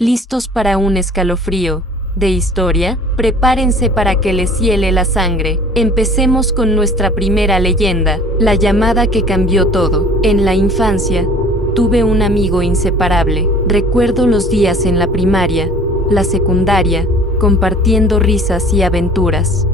¿Listos para un escalofrío de historia? Prepárense para que les hiele la sangre. Empecemos con nuestra primera leyenda, la llamada que cambió todo. En la infancia, tuve un amigo inseparable. Recuerdo los días en la primaria, la secundaria, compartiendo risas y aventuras.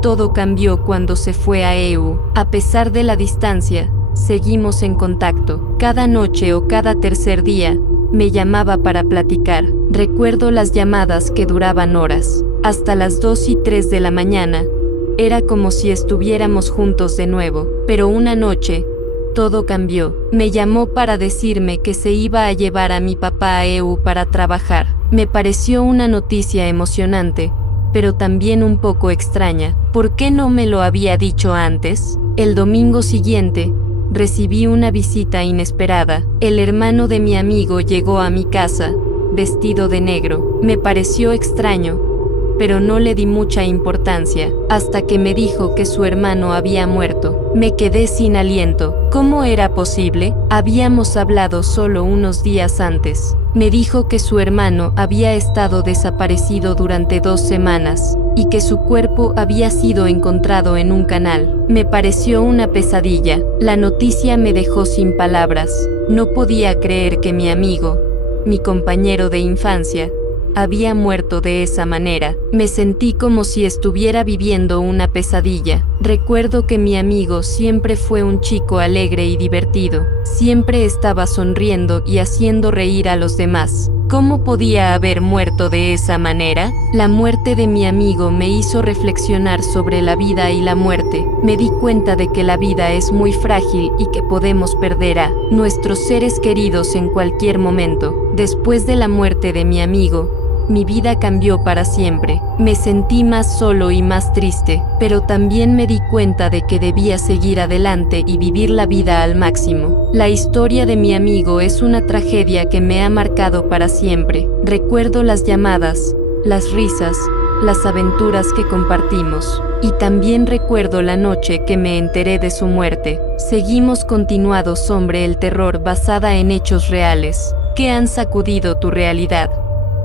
Todo cambió cuando se fue a EU. A pesar de la distancia, seguimos en contacto. Cada noche o cada tercer día, me llamaba para platicar. Recuerdo las llamadas que duraban horas, hasta las 2 y 3 de la mañana. Era como si estuviéramos juntos de nuevo. Pero una noche, todo cambió. Me llamó para decirme que se iba a llevar a mi papá a EU para trabajar. Me pareció una noticia emocionante, pero también un poco extraña. ¿Por qué no me lo había dicho antes? El domingo siguiente, recibí una visita inesperada. El hermano de mi amigo llegó a mi casa, vestido de negro. Me pareció extraño, pero no le di mucha importancia, hasta que me dijo que su hermano había muerto. Me quedé sin aliento. ¿Cómo era posible? Habíamos hablado solo unos días antes. Me dijo que su hermano había estado desaparecido durante 2 semanas, y que su cuerpo había sido encontrado en un canal. Me pareció una pesadilla. La noticia me dejó sin palabras. No podía creer que mi amigo, mi compañero de infancia, había muerto de esa manera. Me sentí como si estuviera viviendo una pesadilla. Recuerdo que mi amigo siempre fue un chico alegre y divertido. Siempre estaba sonriendo y haciendo reír a los demás. ¿Cómo podía haber muerto de esa manera? La muerte de mi amigo me hizo reflexionar sobre la vida y la muerte. Me di cuenta de que la vida es muy frágil y que podemos perder a nuestros seres queridos en cualquier momento. Después de la muerte de mi amigo, mi vida cambió para siempre. Me sentí más solo y más triste, pero también me di cuenta de que debía seguir adelante y vivir la vida al máximo. La historia de mi amigo es una tragedia que me ha marcado para siempre. Recuerdo las llamadas, las risas, las aventuras que compartimos. Y también recuerdo la noche que me enteré de su muerte. Seguimos continuando sobre el terror basada en hechos reales, que han sacudido tu realidad.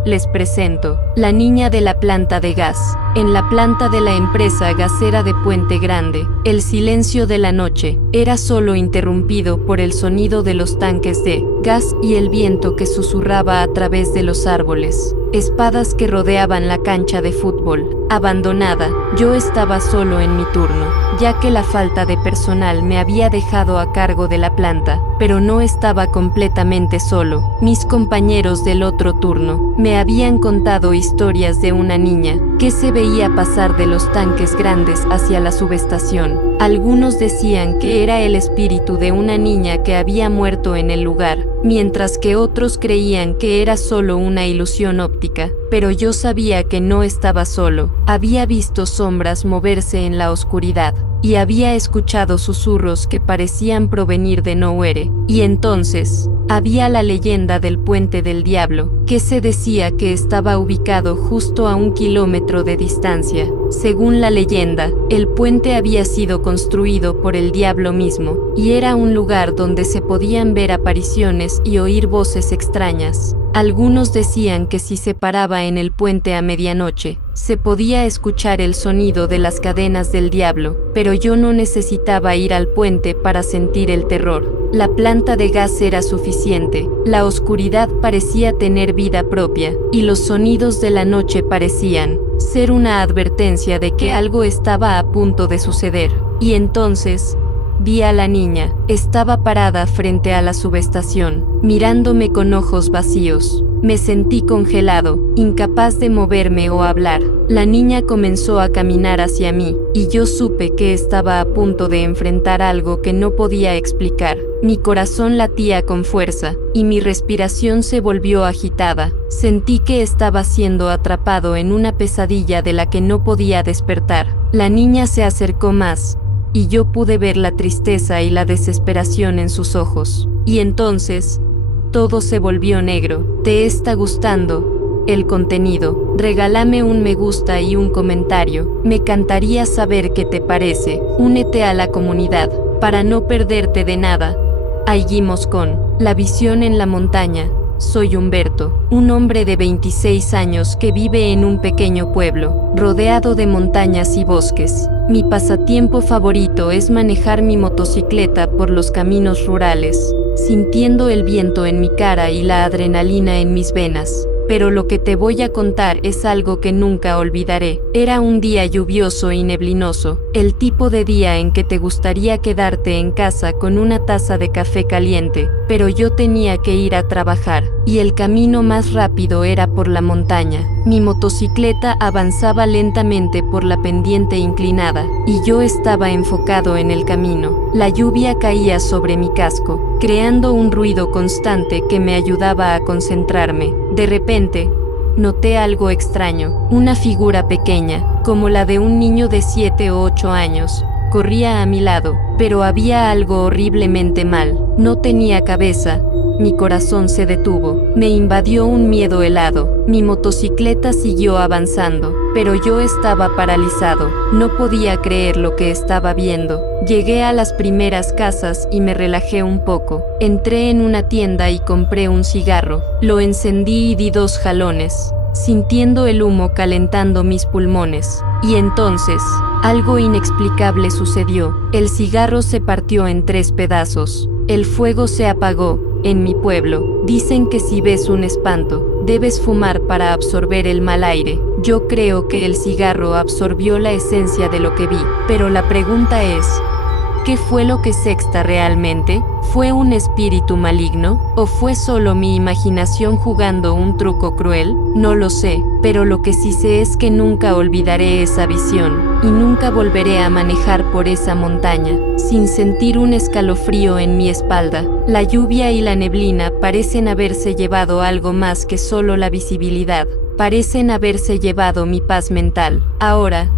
Les presento, La niña de la planta de gas. En la planta de la empresa gasera de Puente Grande, el silencio de la noche era solo interrumpido por el sonido de los tanques de gas y el viento que susurraba a través de los árboles. Espadas que rodeaban la cancha de fútbol. Abandonada, yo estaba solo en mi turno, ya que la falta de personal me había dejado a cargo de la planta, pero no estaba completamente solo. Mis compañeros del otro turno me habían contado historias de una niña que se veía pasar de los tanques grandes hacia la subestación. Algunos decían que era el espíritu de una niña que había muerto en el lugar, mientras que otros creían que era solo una ilusión óptica. Pero yo sabía que no estaba solo. Había visto sombras moverse en la oscuridad, y había escuchado susurros que parecían provenir de nowhere. Y entonces, había la leyenda del Puente del Diablo, que se decía que estaba ubicado justo a 1 kilómetro de distancia. Según la leyenda, el puente había sido construido por el diablo mismo, y era un lugar donde se podían ver apariciones y oír voces extrañas. Algunos decían que si se paraba en el puente a medianoche, se podía escuchar el sonido de las cadenas del diablo, pero yo no necesitaba ir al puente para sentir el terror. La planta de gas era suficiente, la oscuridad parecía tener vida propia, y los sonidos de la noche parecían ser una advertencia de que algo estaba a punto de suceder. Y entonces, vi a la niña. Estaba parada frente a la subestación, mirándome con ojos vacíos. Me sentí congelado, incapaz de moverme o hablar. La niña comenzó a caminar hacia mí, y yo supe que estaba a punto de enfrentar algo que no podía explicar. Mi corazón latía con fuerza, y mi respiración se volvió agitada. Sentí que estaba siendo atrapado en una pesadilla de la que no podía despertar. La niña se acercó más, y yo pude ver la tristeza y la desesperación en sus ojos. Y entonces, todo se volvió negro. ¿Te está gustando el contenido? Regálame un me gusta y un comentario. Me encantaría saber qué te parece. Únete a la comunidad para no perderte de nada. Seguimos con La visión en la montaña. soy Humberto, un hombre de 26 años que vive en un pequeño pueblo, rodeado de montañas y bosques. Mi pasatiempo favorito es manejar mi motocicleta por los caminos rurales, sintiendo el viento en mi cara y la adrenalina en mis venas. Pero lo que te voy a contar es algo que nunca olvidaré. Era un día lluvioso y neblinoso, el tipo de día en que te gustaría quedarte en casa con una taza de café caliente, pero yo tenía que ir a trabajar, y el camino más rápido era por la montaña. Mi motocicleta avanzaba lentamente por la pendiente inclinada, y yo estaba enfocado en el camino. La lluvia caía sobre mi casco, creando un ruido constante que me ayudaba a concentrarme. De repente, noté algo extraño. Una figura pequeña, como la de un niño de 7 o 8 años, corría a mi lado, pero había algo horriblemente mal. No tenía cabeza. Mi corazón se detuvo. Me invadió un miedo helado. Mi motocicleta siguió avanzando, pero yo estaba paralizado. No podía creer lo que estaba viendo. Llegué a las primeras casas y me relajé un poco. Entré en una tienda y compré un cigarro. Lo encendí y di 2 jalones, sintiendo el humo calentando mis pulmones. Y entonces, algo inexplicable sucedió. El cigarro se partió en 3 pedazos. El fuego se apagó. En mi pueblo, dicen que si ves un espanto, debes fumar para absorber el mal aire. Yo creo que el cigarro absorbió la esencia de lo que vi, pero la pregunta es, ¿qué fue lo que sexta realmente? ¿Fue un espíritu maligno? ¿O fue solo mi imaginación jugando un truco cruel? No lo sé, pero lo que sí sé es que nunca olvidaré esa visión, y nunca volveré a manejar por esa montaña, sin sentir un escalofrío en mi espalda. La lluvia y la neblina parecen haberse llevado algo más que solo la visibilidad, parecen haberse llevado mi paz mental. Ahora,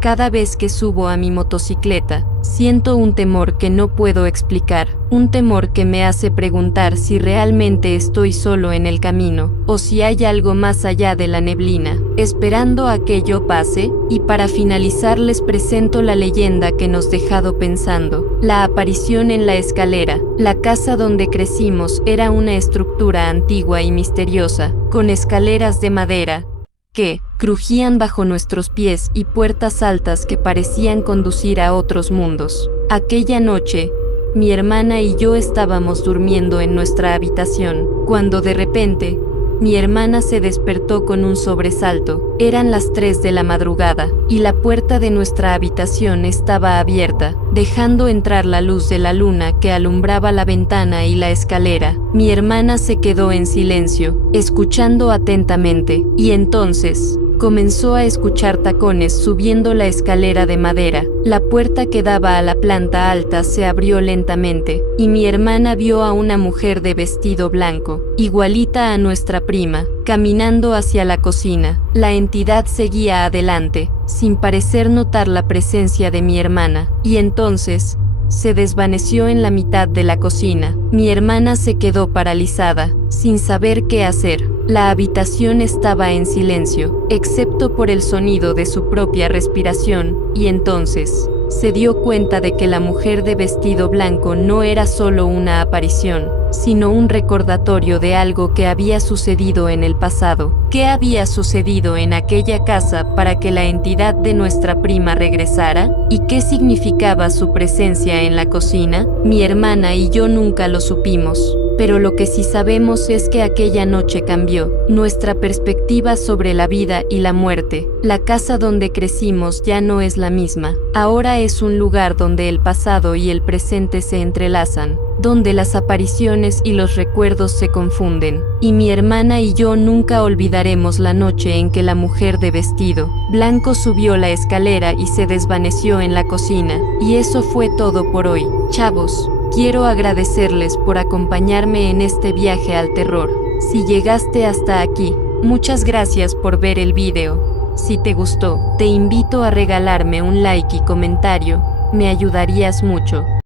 cada vez que subo a mi motocicleta, siento un temor que no puedo explicar, un temor que me hace preguntar si realmente estoy solo en el camino, o si hay algo más allá de la neblina, esperando a que yo pase. Y para finalizar les presento la leyenda que nos dejado pensando. La aparición en la escalera. La casa donde crecimos era una estructura antigua y misteriosa, con escaleras de madera que crujían bajo nuestros pies y puertas altas que parecían conducir a otros mundos. Aquella noche, mi hermana y yo estábamos durmiendo en nuestra habitación, cuando de repente, mi hermana se despertó con un sobresalto. Eran las 3 de la madrugada, y la puerta de nuestra habitación estaba abierta, dejando entrar la luz de la luna que alumbraba la ventana y la escalera. Mi hermana se quedó en silencio, escuchando atentamente, y entonces comenzó a escuchar tacones subiendo la escalera de madera. La puerta que daba a la planta alta se abrió lentamente, y mi hermana vio a una mujer de vestido blanco, igualita a nuestra prima, caminando hacia la cocina. La entidad seguía adelante, sin parecer notar la presencia de mi hermana, y entonces se desvaneció en la mitad de la cocina. Mi hermana se quedó paralizada, sin saber qué hacer. La habitación estaba en silencio, excepto por el sonido de su propia respiración, y entonces se dio cuenta de que la mujer de vestido blanco no era solo una aparición, sino un recordatorio de algo que había sucedido en el pasado. ¿Qué había sucedido en aquella casa para que la entidad de nuestra prima regresara? ¿Y qué significaba su presencia en la cocina? Mi hermana y yo nunca lo supimos. Pero lo que sí sabemos es que aquella noche cambió nuestra perspectiva sobre la vida y la muerte. La casa donde crecimos ya no es la misma. Ahora es un lugar donde el pasado y el presente se entrelazan, donde las apariciones y los recuerdos se confunden. Y mi hermana y yo nunca olvidaremos la noche en que la mujer de vestido blanco subió la escalera y se desvaneció en la cocina. Y eso fue todo por hoy, chavos. Quiero agradecerles por acompañarme en este viaje al terror. Si llegaste hasta aquí, muchas gracias por ver el video. Si te gustó, te invito a regalarme un like y comentario, me ayudarías mucho.